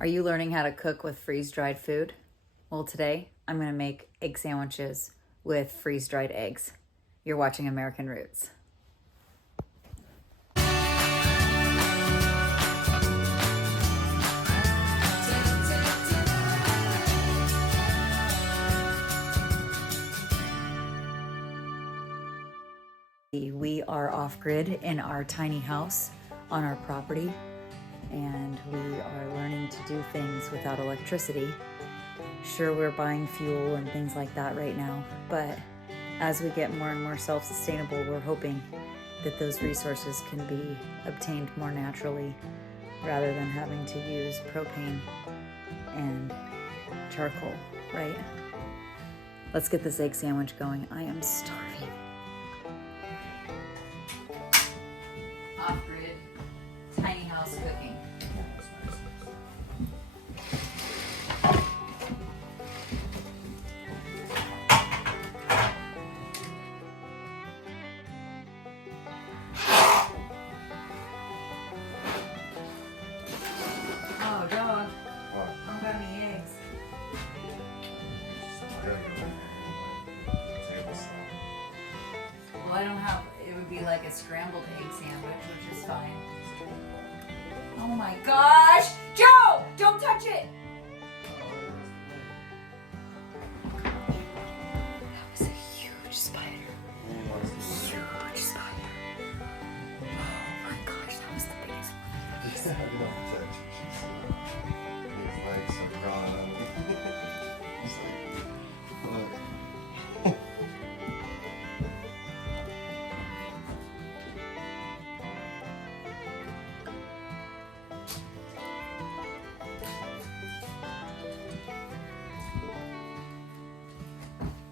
Are you learning how to cook with freeze-dried food? Well, today I'm going to make egg sandwiches with freeze-dried eggs. You're watching American Roots. We are off-grid in our tiny house on our property, and we are learning to do things without electricity. Sure, we're buying fuel and things like that right now, but as we get more and more self-sustainable, we're hoping that those resources can be obtained more naturally rather than having to use propane and charcoal, right? Let's get this egg sandwich going. I am starving. Off-grid, tiny house cooking. Oh, dog. What? I don't got any eggs. Well, I don't have, it would be like a scrambled egg sandwich, which is fine. Oh my gosh! Joe! Don't touch it! That was a huge spider. Huge spider. Oh my gosh, that was the biggest one. His legs are crawling on me. He's like, look.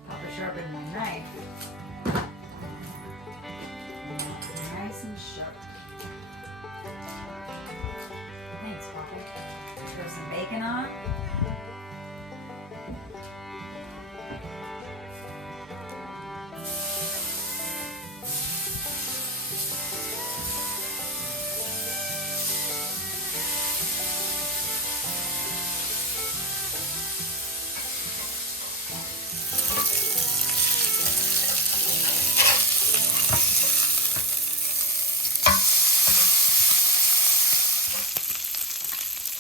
Papa sharpened my knife. Nice and sharp. Thanks, Papa. Throw some bacon on.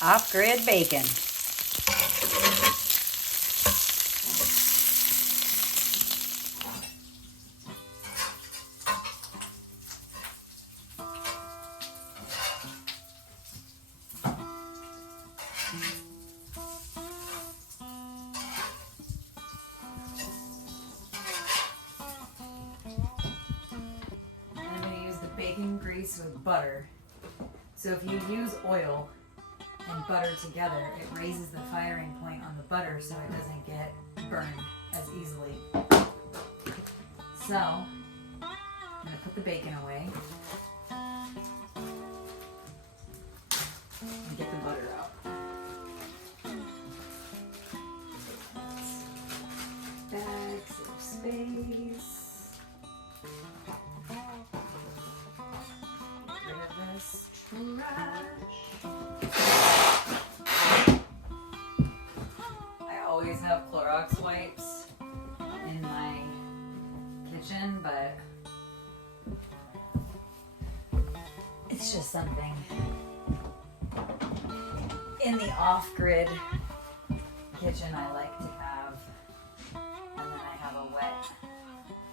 Off-grid bacon. I'm going to use the bacon grease with butter. So if you use oil and butter together, it raises the firing point on the butter so it doesn't get burned as easily. So, I'm going to put the bacon away and get the butter out. Bags of space. Get rid of this trash. I always have Clorox wipes in my kitchen, but it's just something in the off-grid kitchen I like to have. And then I have a wet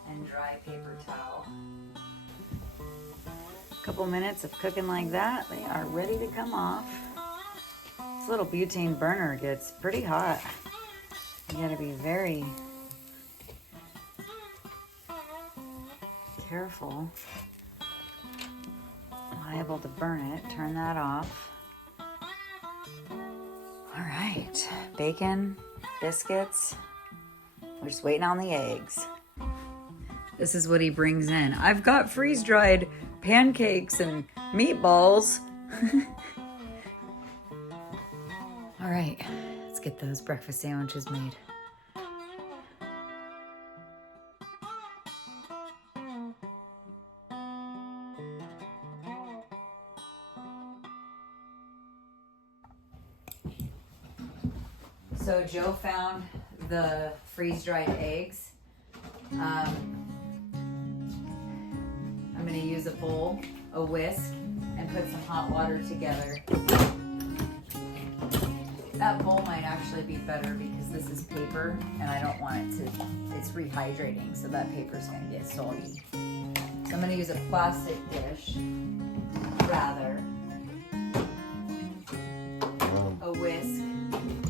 and dry paper towel. Couple minutes of cooking like that, they are ready to come off. This little butane burner gets pretty hot. You gotta be very careful, liable to burn it. Turn that off. All right, bacon, biscuits. We're just waiting on the eggs. This is what he brings in. I've got freeze-dried pancakes and meatballs. All right, let's get those breakfast sandwiches made. So Joe found the freeze-dried eggs. I'm gonna use a bowl, a whisk, and put some hot water together. That bowl might actually be better because this is paper and I don't want it to, it's rehydrating, so that paper's gonna get soggy. So I'm gonna use a plastic dish, rather, a whisk,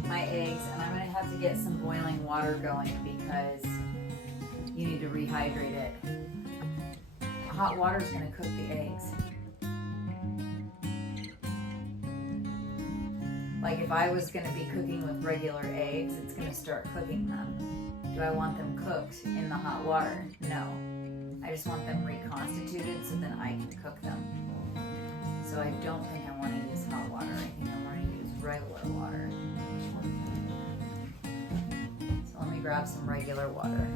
my eggs, and I'm gonna have to get some boiling water going because you need to rehydrate it. Hot water is gonna cook the eggs. Like if I was gonna be cooking with regular eggs, it's gonna start cooking them. Do I want them cooked in the hot water? No. I just want them reconstituted so then I can cook them. So I don't think I wanna use hot water. I think I wanna use regular water. So let me grab some regular water.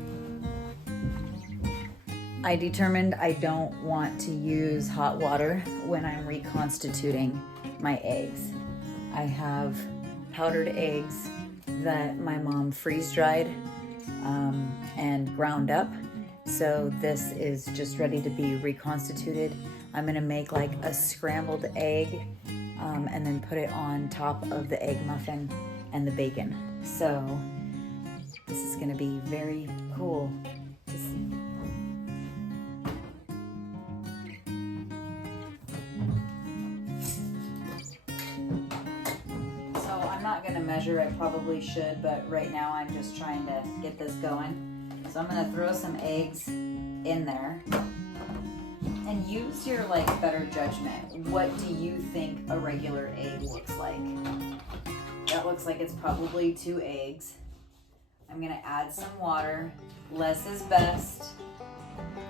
I determined I don't want to use hot water when I'm reconstituting my eggs. I have powdered eggs that my mom freeze-dried and ground up. So this is just ready to be reconstituted. I'm gonna make like a scrambled egg and then put it on top of the egg muffin and the bacon. So this is gonna be very cool to see. Gonna measure, I probably should, but right now I'm just trying to get this going. So I'm gonna throw some eggs in there and use your like better judgment. What do you think a regular egg looks like? That looks like it's probably 2 eggs. I'm gonna add some water. Less is best.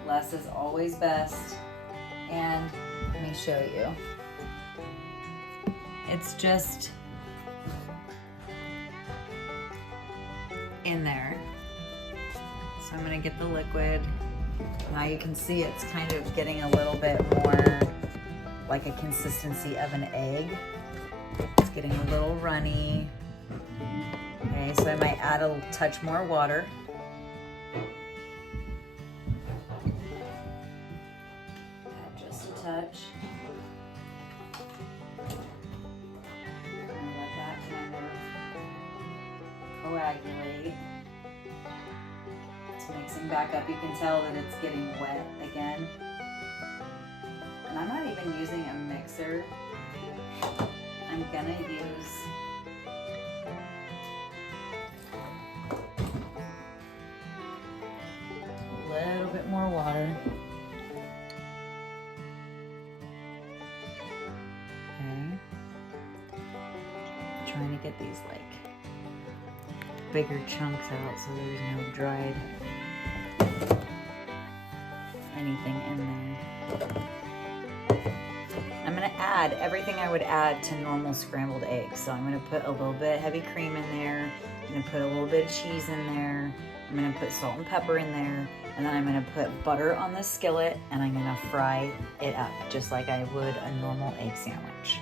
Less is always best. And let me show you. It's just in there. So I'm gonna get the liquid. Now you can see it's kind of getting a little bit more like a consistency of an egg. It's getting a little runny. Okay, so I might add a touch more water. Add just a touch. Let that kind of coagulate. It's mixing back up. You can tell that it's getting wet again. And I'm not even using a mixer. I'm gonna use a little bit more water. Okay. Trying to get these like bigger chunks out so there's no dried anything in there. I'm gonna add everything I would add to normal scrambled eggs. So I'm gonna put a little bit of heavy cream in there. I'm gonna put a little bit of cheese in there. I'm gonna put salt and pepper in there. And then I'm gonna put butter on the skillet and I'm gonna fry it up just like I would a normal egg sandwich.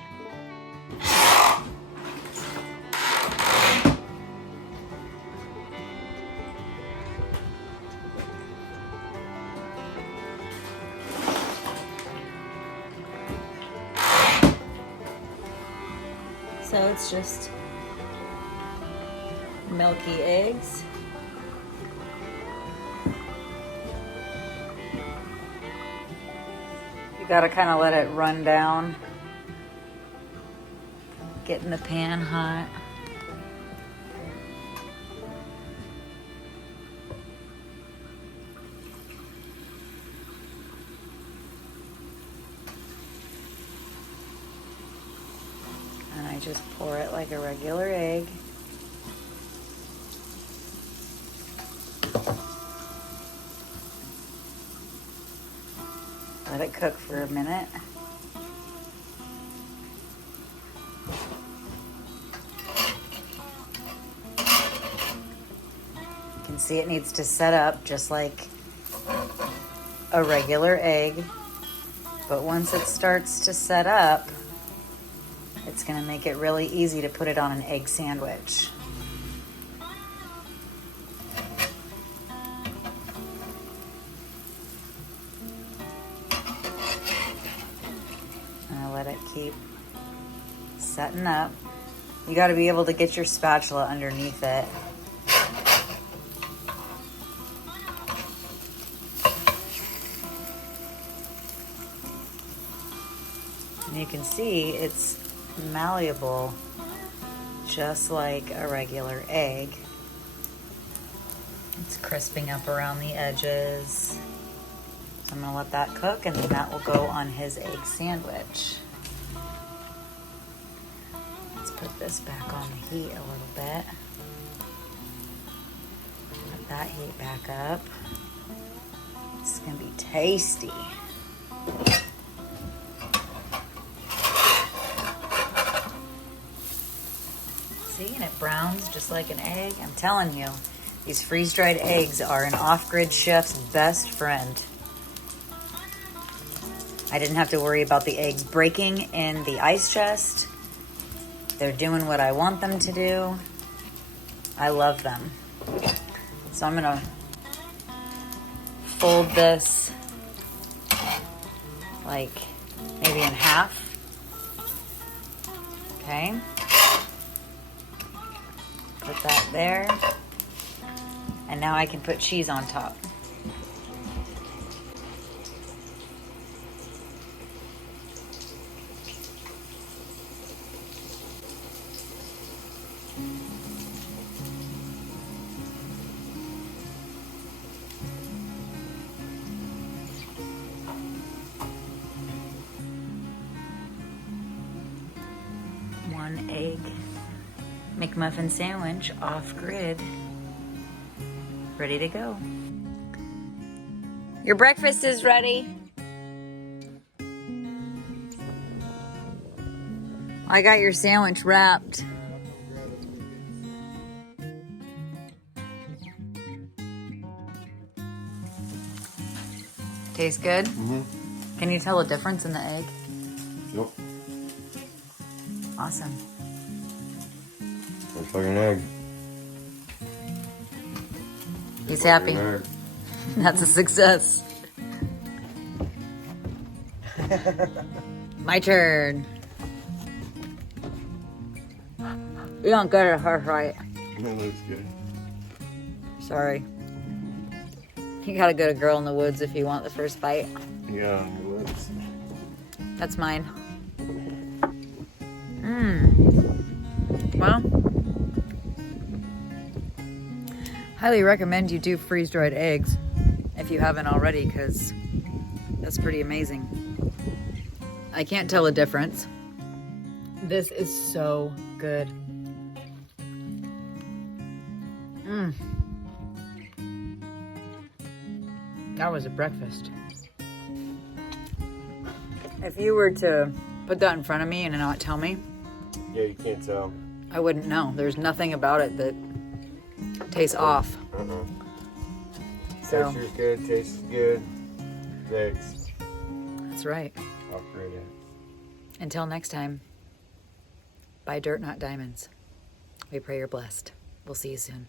So it's just milky eggs. You gotta kind of let it run down. Getting the pan hot. And I just pour it like a regular egg. Let it cook for a minute. You can see it needs to set up just like a regular egg. But once it starts to set up, it's gonna make it really easy to put it on an egg sandwich. keep setting up. You got to be able to get your spatula underneath it. And you can see it's malleable just like a regular egg. It's crisping up around the edges. So I'm gonna let that cook, and then that will go on his egg sandwich. Let's put this back on the heat a little bit. Let that heat back up. This is gonna be tasty. See, and it browns just like an egg. I'm telling you, these freeze-dried eggs are an off-grid chef's best friend. I didn't have to worry about the eggs breaking in the ice chest. They're doing what I want them to do. I love them. So I'm gonna fold this like maybe in half. Okay. Put that there. And now I can put cheese on top. One egg McMuffin sandwich off grid, ready to go. Your breakfast is ready. I got your sandwich wrapped. Tastes good? Mm-hmm. Can you tell a difference in the egg? Yep. Awesome. Looks like an egg. He's happy. That's a success. My turn. You don't get a horse right. That looks good. Sorry. You gotta go to Girl in the Woods if you want the first bite. Yeah, it looks. That's mine. Well, highly recommend you do freeze-dried eggs if you haven't already, because that's pretty amazing. I can't tell a difference. This is so good. That was a breakfast. If you were to put that in front of me and not tell me, Yeah, you can't tell. I wouldn't know. There's nothing about it that tastes off. So Texture's good, tastes good. Eggs. that's right. Off-grid eggs. Until next time, buy dirt, not diamonds. We pray you're blessed. We'll see you soon.